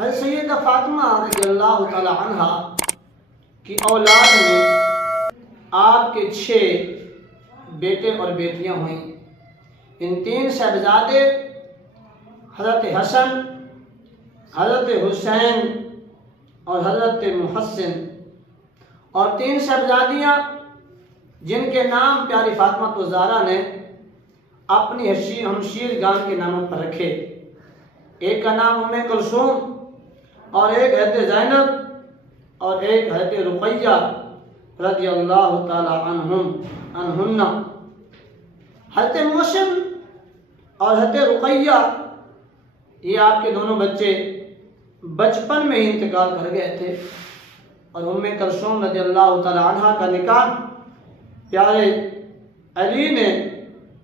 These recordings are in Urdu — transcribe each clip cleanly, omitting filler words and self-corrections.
حضرت سیدہ فاطمہ رضی اللہ تعالی عنہ کی اولاد میں آپ کے 6 بیٹے اور بیٹیاں ہوئیں۔ ان 3 صاحبزادے حضرت حسن، حضرت حسین اور حضرت محسن، اور 3 صاحبزادیاں جن کے نام پیاری فاطمہ الزہرا نے اپنی ہمشیر گان کے ناموں پر رکھے۔ ایک کا نام ام کلثوم، اور ایک حضرت زینب، اور ایک حضرت رقیہ رضی اللہ تعالی عنہن۔ حضرت محسن اور حضرت رقیہ یہ آپ کے دونوں بچے بچپن میں ہی انتقال کر گئے تھے، اور ام کلثوم رضی اللہ تعالی عنہ کا نکاح پیارے علی نے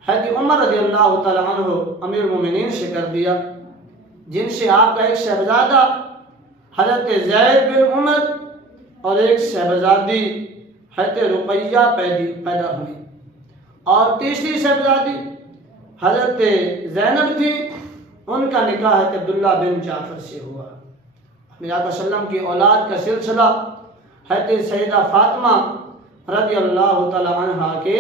حضرت عمر رضی اللہ تعالی عنہ امیر المومنین سے کر دیا، جن سے آپ کا ایک صاحبزادہ حضرت زید بن عمر اور ایک صاحبزادی حضرت رقیہ پیدا ہوئی، اور تیسری صاحبزادی حضرت زینب تھی، ان کا نکاح حضرت عبداللہ بن جعفر سے ہوا۔ نبی صلی اللہ علیہ وسلم کی اولاد کا سلسلہ حضرت سیدہ فاطمہ رضی اللہ تعالی عنہ کے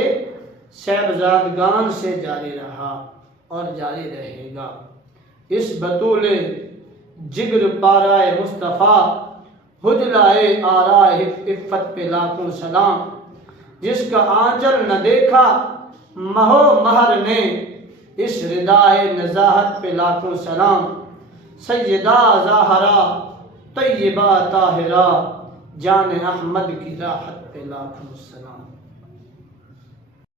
صاحبزادگان سے جاری رہا اور جاری رہے گا۔ اس بطول جگر پارائے مصطفیٰ حجلائے آرائے عفت پہ لاکھوں سلام، جس کا آنچل نہ دیکھا مہو مہر نے، اس ردائے نزاہت پہ لاکھوں سلام، سیدہ زہرا طیبہ طاہرہ جان احمد کی راحت پہ لاکھوں سلام۔